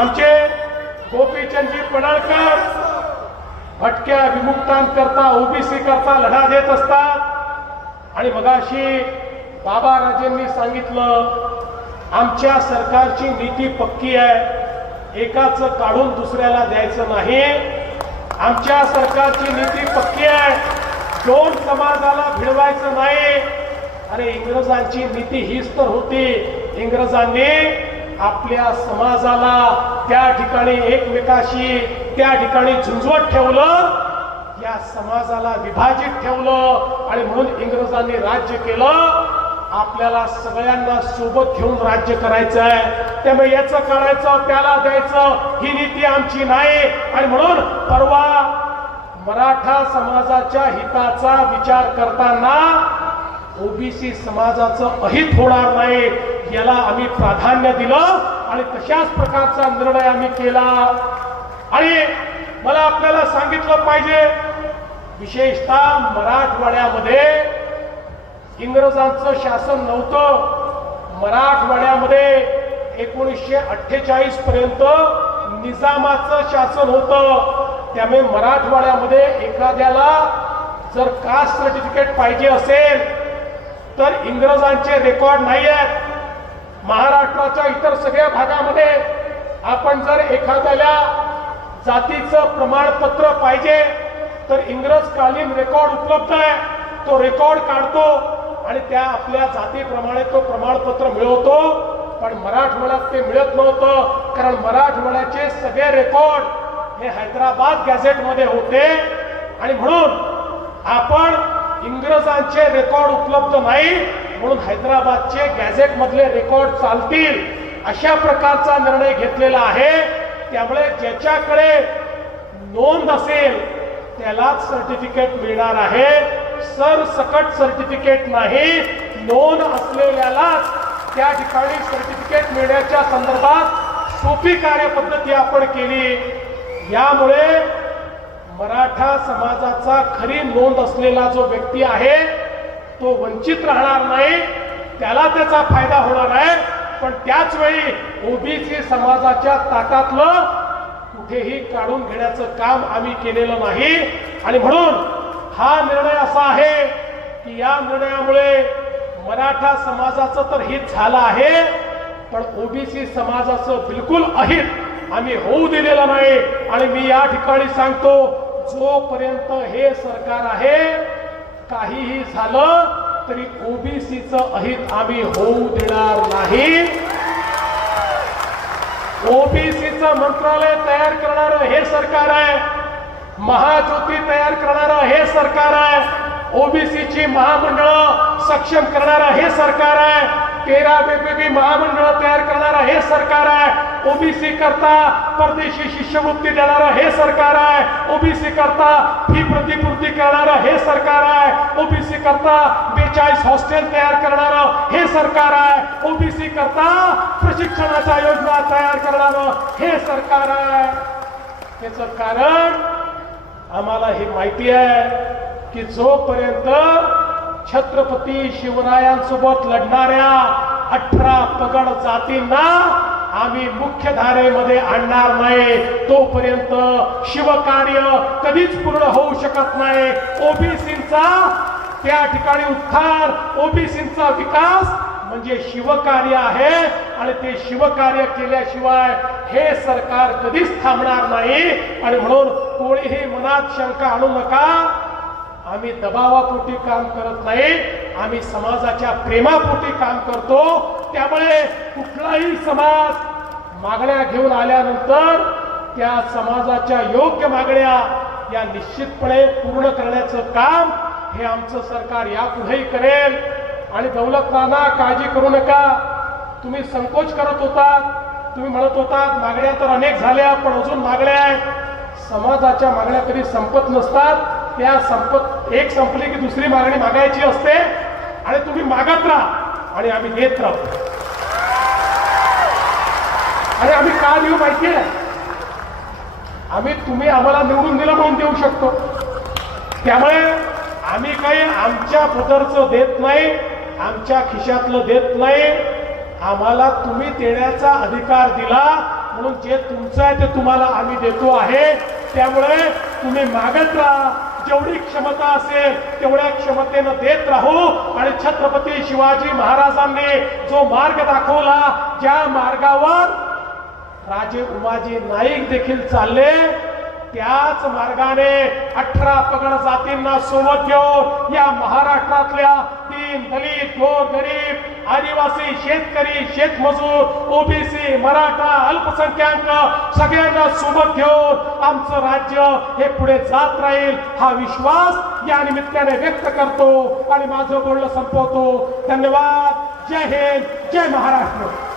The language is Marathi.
आमचे गोपीचंदजी पडळकर भटक्या विमुक्तांकरता ओबीसी करता लढा देत असतात आणि मगाशी बाबा राजेंनी सांगितलं आमच्या सरकारची नीती पक्की आहे एकाच काढून दुसऱ्याला द्यायचं नाही आमच्या सरकारची नीती पक्की आहे दोन समाजाला भिडवायचं नाही आणि इंग्रजांची नीती हीच तर होती इंग्रजांनी आपल्या समाजाला त्या ठिकाणी एकमेकाशी त्या ठिकाणी झुंजवत ठेवलं या समाजाला विभाजित ठेवलं आणि म्हणून इंग्रजांनी राज्य केलं आपल्याला सगळ्यांना सोबत घेऊन राज्य करायचं आहे त्यामुळे याचं करायचं त्याला द्यायचं ही नीती आमची नाही आणि म्हणून परवा मराठा समाजाच्या हिताचा विचार करताना ओबीसी समाजाचं अहित होणार नाही याला आम्ही प्राधान्य दिलं आणि तशाच प्रकारचा निर्णय आम्ही केला आणि मला आपल्याला सांगितलं पाहिजे विशेषतः मराठवाड्यामध्ये इंग्रजांचं शासन नव्हतं मराठवाड्यामध्ये एकोणीसशे अठ्ठेचाळीस पर्यंत निजामाचं शासन होतं त्यामुळे मराठवाड्यामध्ये एखाद्याला जर कास्ट सर्टिफिकेट पाहिजे असेल तर इंग्रजांचे रेकॉर्ड नाही आहेत महाराष्ट्राच्या इतर सगळ्या भागामध्ये आपण जर एखाद्याला जातीचं प्रमाणपत्र पाहिजे तर इंग्रजकालीन रेकॉर्ड उपलब्ध आहे तो रेकॉर्ड काढतो आणि त्या आपल्या जातीप्रमाणे तो प्रमाणपत्र मिळवतो पण मराठवाड्यात ते मिळत नव्हतं कारण मराठवाड्याचे सगळे रेकॉर्ड हे हैदराबाद गॅझेटमध्ये होते आणि म्हणून आपण इंग्रजांचे रेकॉर्ड उपलब्ध नाही म्हणून हैदराबादचे गॅझेट मधले रेकॉर्ड चालतील अशा प्रकारचा निर्णय घेतलेला आहे त्यामुळे ज्याच्याकडे नोंद असेल त्यालाच सर्टिफिकेट मिळणार आहे सर सकट सर्टिफिकेट नाही नोंद असलेल्यालाच त्या ठिकाणी सर्टिफिकेट मिळण्याच्या संदर्भात सोपी कार्यपद्धती आपण केली यामुळे मराठा समाजाचा खरी नोंद असलेला जो व्यक्ती आहे तो वंचित राहणार नाही त्याला त्याचा फायदा होणार आहे पण त्याच वेळी ओबीसी समाजाच्या ताकातलं कुठेही काढून घेण्याचं काम आम्ही केलेलं नाही आणि म्हणून हा निर्णय असा आहे की या निर्णयामुळे मराठा समाजाचं तर हित झालं आहे पण ओबीसी समाजाचं बिलकुल अहित आम्ही होऊ दिलेलं नाही आणि मी या ठिकाणी सांगतो जोपर्यंत हे सरकार आहे काहीही झालं तरी ओबीसीचं अहित आम्ही होऊ देणार नाही ओबीसीचं मंत्रालय तयार करणार हे सरकार आहे महाज्योती तयार करणार हे सरकार आहे ओबीसीची महामंडळ सक्षम करणार हे सरकार आहे तेरा वेगवेगळी महामंडळ तयार करणारं हे सरकार आहे ओबीसी करता परदेशी शिष्यवृत्ती देणार हे सरकार आहे ओबीसी करता फी प्रतिपूर्ती करणार हे सरकार आहे ओबीसी करता बेचाळीस हॉस्टेल तयार करणार हे सरकार आहे ओबीसी करता प्रशिक्षणाच्या योजना तयार करणार हे सरकार आहे त्याच कारण आम्हाला हे माहिती आहे की जोपर्यंत छत्रपती शिवरायांसोबत लढणाऱ्या अठरा पगड जातींना आम्ही धारेमध्ये आणणार नाही तोपर्यंत शिवकार्य कधीच पूर्ण होऊ शकत नाही ओबीसीचा त्या ठिकाणी उत्थान ओबीसीचा विकास म्हणजे शिवकार्य आहे आणि ते शिवकार्य केल्याशिवाय हे सरकार कधीच थांबणार नाही आणि म्हणून कोणीही मनात शंका आणू नका आम्ही दबावापोटी काम करत नाही आम्ही समाजाच्या प्रेमापोटी काम करतो त्यामुळे कुठलाही समाज मागण्या घेऊन आल्यानंतर त्या समाजाच्या योग्य मागण्या या निश्चितपणे पूर्ण करण्याचं काम हे आमचं सरकार यापुढेही करेल आणि दौलतनाना काळजी करू नका तुम्ही संकोच करत होता तुम्ही म्हणत होता मागण्या तर अनेक झाल्या पण अजून मागण्या आहेत समाजाच्या मागण्या कधी संपत नसतात त्या संपत एक संपली की दुसरी मागणी मागायची असते आणि तुम्ही मागत राहा आणि आम्ही देत राहू अरे आम्ही का देऊ माहितीये आम्ही तुम्ही आम्हाला निवडून दिला म्हणून देऊ शकतो त्यामुळे आम्ही काही आमच्या पुतरचं देत नाही आमच्या खिशातलं देत नाही आम्हाला तुम्ही देण्याचा अधिकार दिला म्हणून जे तुमचं आहे ते तुम्हाला आम्ही देतो आहे त्यामुळे तुम्ही मागत राहा जेवढी क्षमता असेल तेवढ्या क्षमतेनं देत राहू आणि छत्रपती शिवाजी महाराजांनी जो मार्ग दाखवला ज्या मार्गावर राजे उमाजी नाईक देखील चालले त्याच मार्गाने अठरा पगड जातींना सोबत घेऊन या महाराष्ट्रातल्या तीन दलित गोर गरीब आदिवासी शेतकरी शेतमजूर ओबीसी मराठा अल्पसंख्याक सगळ्यांना सोबत घेऊन आमचं राज्य हे पुढे जात राहील हा विश्वास या निमित्ताने व्यक्त करतो आणि माझं बोलणं संपवतो धन्यवाद जय हिंद जय महाराष्ट्र